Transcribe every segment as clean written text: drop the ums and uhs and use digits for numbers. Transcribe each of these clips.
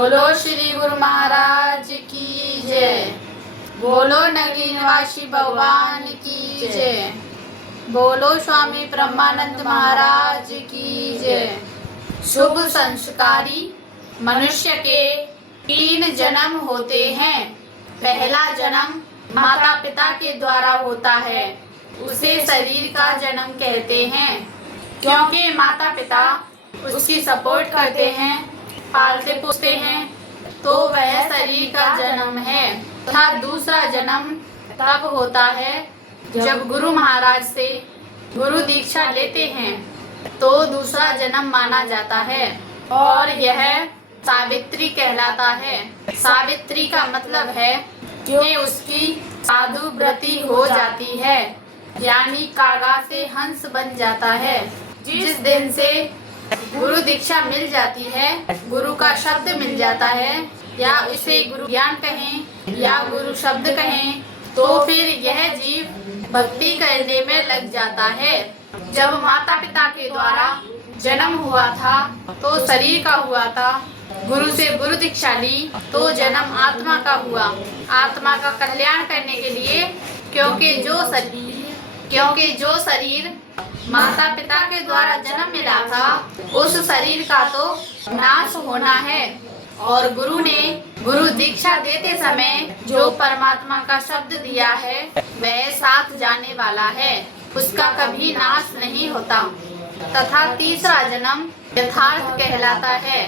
बोलो श्री गुरु महाराज की जय। बोलो नगरी निवासी भगवान की जय। बोलो स्वामी ब्रह्मानंद महाराज की जय। शुभ संस्कारी मनुष्य के 3 जन्म होते हैं। पहला जन्म माता पिता के द्वारा होता है, उसे शरीर का जन्म कहते हैं, क्योंकि माता पिता उसकी सपोर्ट करते हैं, पालते पोसते हैं, तो वह शरीर का जन्म है। तथा दूसरा जन्म तब होता है जब गुरु महाराज से गुरु दीक्षा लेते हैं, तो दूसरा जन्म माना जाता है और यह सावित्री कहलाता है। सावित्री का मतलब है कि उसकी साधु व्रति हो जाती है, यानी कागा से हंस बन जाता है। जिस दिन से गुरु दीक्षा मिल जाती है, गुरु का शब्द मिल जाता है, या इसे गुरु ज्ञान कहें या गुरु शब्द कहें, तो फिर यह जीव भक्ति करने में लग जाता है। जब माता पिता के द्वारा जन्म हुआ था तो शरीर का हुआ था, गुरु से गुरु दीक्षा ली तो जन्म आत्मा का हुआ, आत्मा का कल्याण करने के लिए, क्योंकि जो शरीर माता पिता के द्वारा जन्म मिला था, उस शरीर का तो नाश होना है। और गुरु ने गुरु दीक्षा देते समय जो परमात्मा का शब्द दिया है, वह साथ जाने वाला है, उसका कभी नाश नहीं होता। तथा तीसरा जन्म यथार्थ कहलाता है।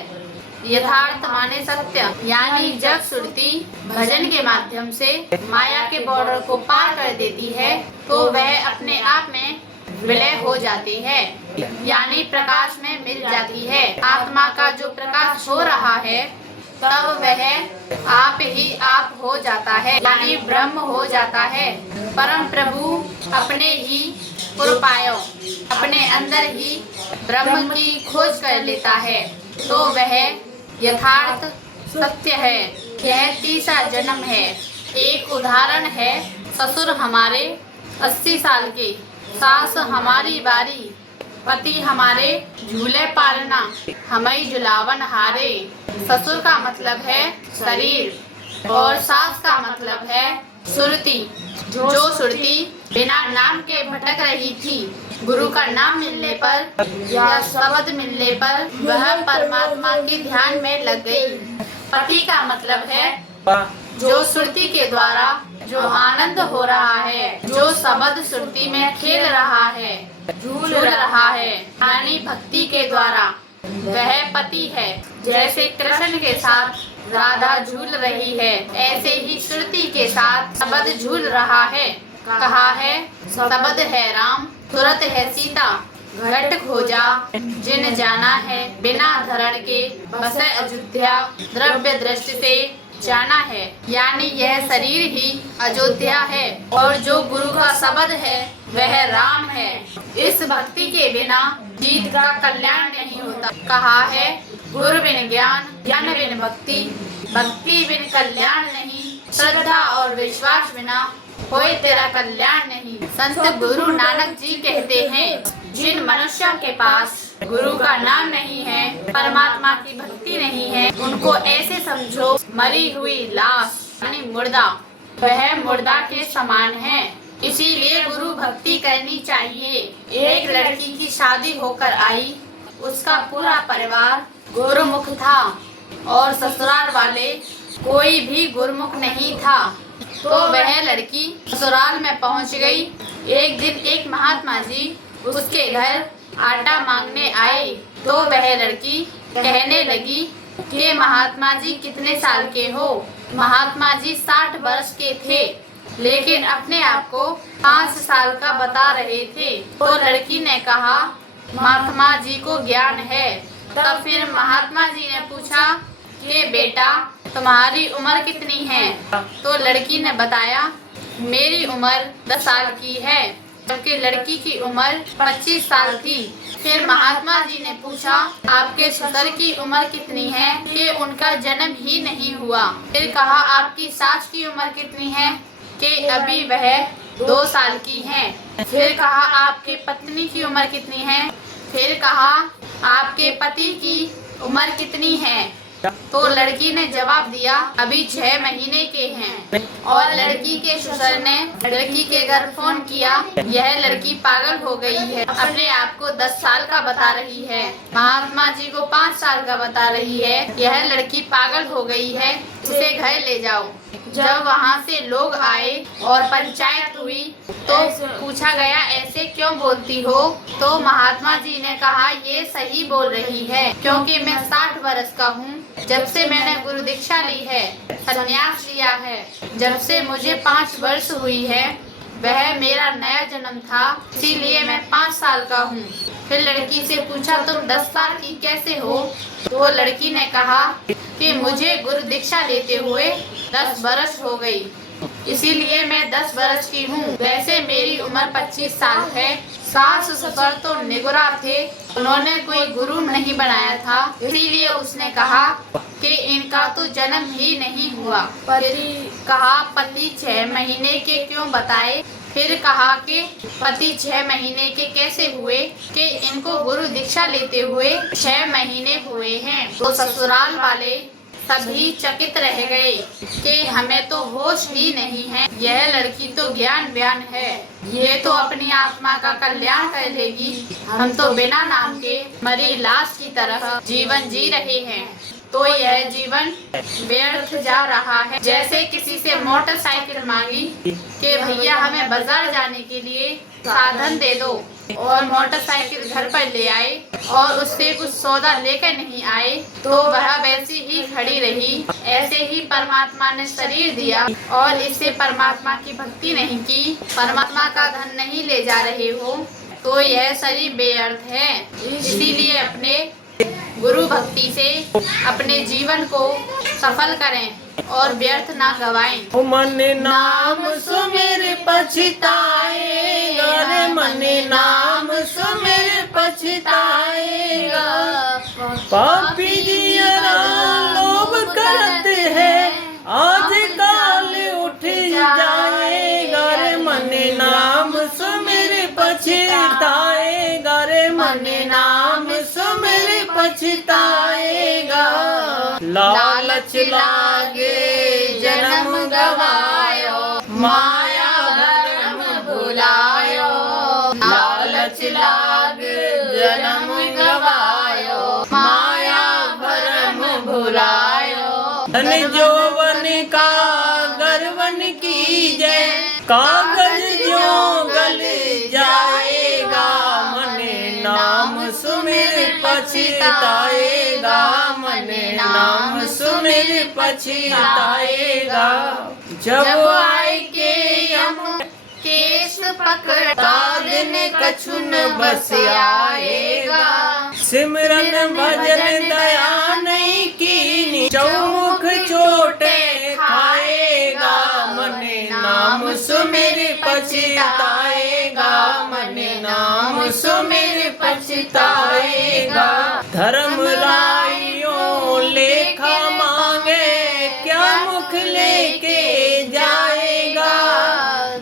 यथार्थ माने सत्य, यानी जब सुरती भजन के माध्यम से माया के बॉर्डर को पार कर देती है, तो वह अपने आप में विलय हो जाती है, यानी प्रकाश में मिल जाती है। आत्मा का जो प्रकाश हो रहा है, तब वह आप ही आप हो जाता है, यानी ब्रह्म हो जाता है। परम प्रभु अपने ही पुरपायो, अपने अंदर ही ब्रह्म की खोज कर लेता है, तो वह यथार्थ सत्य है। यह तीसरा जन्म है। एक उदाहरण है, ससुर हमारे 80 साल के, सास हमारी बारी, पति हमारे झूले पालना, हमें झुलावन हारे। ससुर का मतलब है शरीर और सास का मतलब है सुरती। जो सुरती बिना नाम के भटक रही थी, गुरु का नाम मिलने पर या शब्द मिलने पर वह परमात्मा के ध्यान में लग गई। पति का मतलब है जो सुरती के द्वारा जो आनंद हो रहा है, जो शब्द सुरती में खेल रहा है, झूल रहा है, यानी भक्ति के द्वारा, वह पति है। जैसे कृष्ण के साथ राधा झूल रही है, ऐसे ही सुरती के साथ शब्द झूल रहा है। कहा है शब्द है राम, तुरंत है सीता, घट खोजा जिन जाना है, बिना धरण के बसे अयोध्या, द्रव्य दृष्टि से जाना है, यानी यह शरीर ही अयोध्या है और जो गुरु का शब्द है वह राम है। इस भक्ति के बिना जीत का कल्याण नहीं होता। कहा है गुरु बिन ज्ञान, ज्ञान बिन भक्ति, भक्ति बिन कल्याण नहीं, श्रद्धा और विश्वास बिना कोई तेरा कल्याण नहीं। संत गुरु नानक जी कहते हैं, जिन मनुष्यों के पास गुरु का नाम नहीं है, परमात्मा की भक्ति नहीं है, उनको ऐसे समझो मरी हुई लाश, यानी मुर्दा, वह मुर्दा के समान है। इसीलिए गुरु भक्ति करनी चाहिए। एक लड़की की शादी होकर आई, उसका पूरा परिवार गुरुमुख था और ससुराल वाले कोई भी गुरुमुख नहीं था, तो वह लड़की ससुराल में पहुंच गई। एक दिन एक महात्मा जी उसके घर आटा मांगने आए, तो वह लड़की कहने लगी कि महात्मा जी कितने साल के हो। महात्मा जी 60 वर्ष के थे, लेकिन अपने आप को 5 साल का बता रहे थे। तो लड़की ने कहा महात्मा जी को ज्ञान है। तब फिर महात्मा जी ने पूछा कि बेटा तुम्हारी उम्र कितनी है? तो लड़की ने बताया मेरी उम्र 10 साल की है, जबकि लड़की की उम्र 25 साल थी। फिर महात्मा जी ने पूछा आपके ससुर की उम्र कितनी है? कि उनका जन्म ही नहीं हुआ। फिर कहा आपकी सास की उम्र कितनी है? कि अभी वह 2 साल की हैं। फिर कहा आपके पत्नी की उम्र कितनी है? फिर कहा आपके पति की उम्र कितनी है? तो लड़की ने जवाब दिया, अभी 6 महीने के हैं। और लड़की के ससुर ने लड़की के घर फोन किया, यह लड़की पागल हो गई है, अपने आप को 10 साल का बता रही है, महात्मा जी को 5 साल का बता रही है, यह लड़की पागल हो गई है, उसे घर ले जाओ। जब वहाँ से लोग आए और पंचायत हुई तो पूछा गया, ऐसे क्यों बोलती हो? तो महात्मा जी ने कहा, ये सही बोल रही है, क्योंकि मैं 60 वर्ष का हूँ, जब से मैंने गुरु दीक्षा ली है, संन्यास लिया है, जब से मुझे 5 वर्ष हुई है, वह मेरा नया जन्म था, इसीलिए मैं 5 साल का हूँ। फिर लड़की से पूछा, तुम 10 साल की कैसे हो? तो लड़की ने कहा कि मुझे गुरु दीक्षा लेते हुए 10 वर्ष हो गई, इसीलिए मैं 10 वर्ष की हूँ। वैसे मेरी उम्र 25 साल है। सास ससुर तो निगुरा थे, उन्होंने कोई गुरु नहीं बनाया था, इसीलिए उसने कहा कि इनका तो जन्म ही नहीं हुआ। कहा, पति 6 महीने के क्यों बताए? फिर कहा कि पति 6 महीने के कैसे हुए कि इनको गुरु दीक्षा लेते हुए 6 महीने हुए हैं। तो ससुराल वाले सभी चकित रह गए कि हमें तो होश ही नहीं है, यह लड़की तो ज्ञान व्यान है, ये तो अपनी आत्मा का कल्याण कर लेगी, हम तो बिना नाम के मरी लाश की तरह जीवन जी रहे हैं, तो यह जीवन व्यर्थ जा रहा है। जैसे किसी से मोटरसाइकिल मांगी कि भैया हमें बाजार जाने के लिए साधन दे दो, और मोटरसाइकिल घर पर ले आए और उससे कुछ सौदा लेकर नहीं आए, तो वह वैसी ही खड़ी रही। ऐसे ही परमात्मा ने शरीर दिया और इससे परमात्मा की भक्ति नहीं की, परमात्मा का धन नहीं ले जा रहे हो, तो यह शरीर बेअर्थ है। इसीलिए अपने गुरु भक्ति से अपने जीवन को सफल करें और व्यर्थ ना गवाएं। मन नाम सुमिर पछताएगा रे, मन नाम सुमिर पछताएगा। पापी जियरा लोभ करते हैं, आज काल उठ जाएगा रे, मन नाम सुमिर पछताएगा रे, मन नाम सुमिर पछताएगा। लालच लागे जन्म गवायो, माया भरम भुलायो, लालच लागे जन्म गवायो, माया भरम भुलायो। धन जौवन का गर्वन कीजे, कागज जो गल जाएगा, मन नाम सुमिर पछताएगा, मन नाम सुमिर पछताएगा। जब आए के यम केस पकड़ा दिन कछुन बस आएगा, सिमरन भजन दया नहीं कीनी, चौमुख चोटे खाएगा, मन नाम सुमिर पछताएगा, मन नाम सुमिर पछताएगा। धर्म राइयों लेखा मांगे, क्या मुख लेके जाएगा,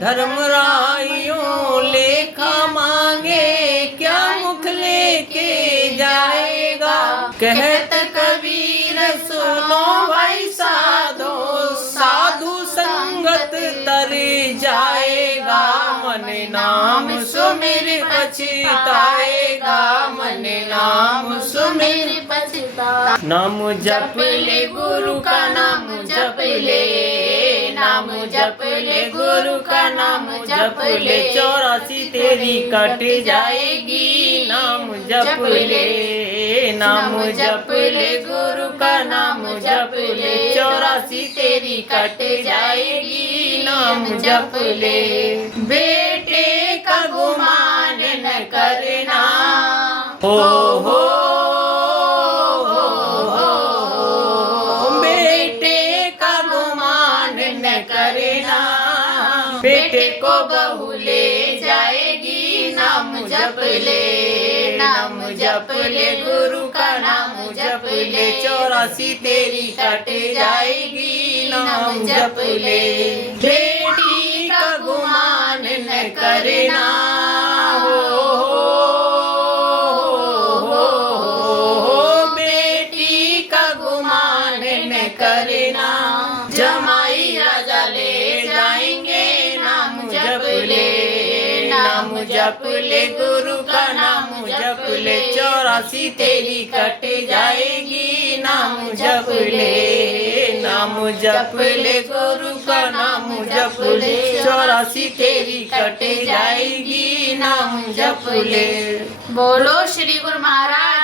धर्म राइयों लेखा मांगे, क्या मुख लेके जाएगा। कहत कबीर सुनो भाई साधो, साधु संगत तर जाएगा, मन नाम सुमिर पछताएगा, मन नाम सुमिर पछताएगा। नाम जप ले गुरु का नाम जप ले, नाम जप ले गुरु का नाम जप ले, 84 तेरी कट जाएगी, नाम जप ले, नाम जप ले गुरु का नाम जप ले, 84 तेरी कट जाएगी, नाम जप ले। बेटे का गुमान न करना, हो हो बेटे का गुमान न करना, बेटे को बहू ले जाएगी, नाम जप ले, नाम जप ले गुरु का नाम जप ले, 84 तेरी कट जाएगी, नाम जप ले। बेटी का गुमान न करना, हो बेटी का गुमान करना। जमाई राजा ले जाएंगे नाम जप ले, नाम जप ले गुरु का नाम जप ले, 84 तेरी कट जाएगी नाम जप ले, नाम जप ले गुरु का नाम जप ले, 84 तेरी कट जाएगी नाम जप ले। बोलो श्री गुरु महाराज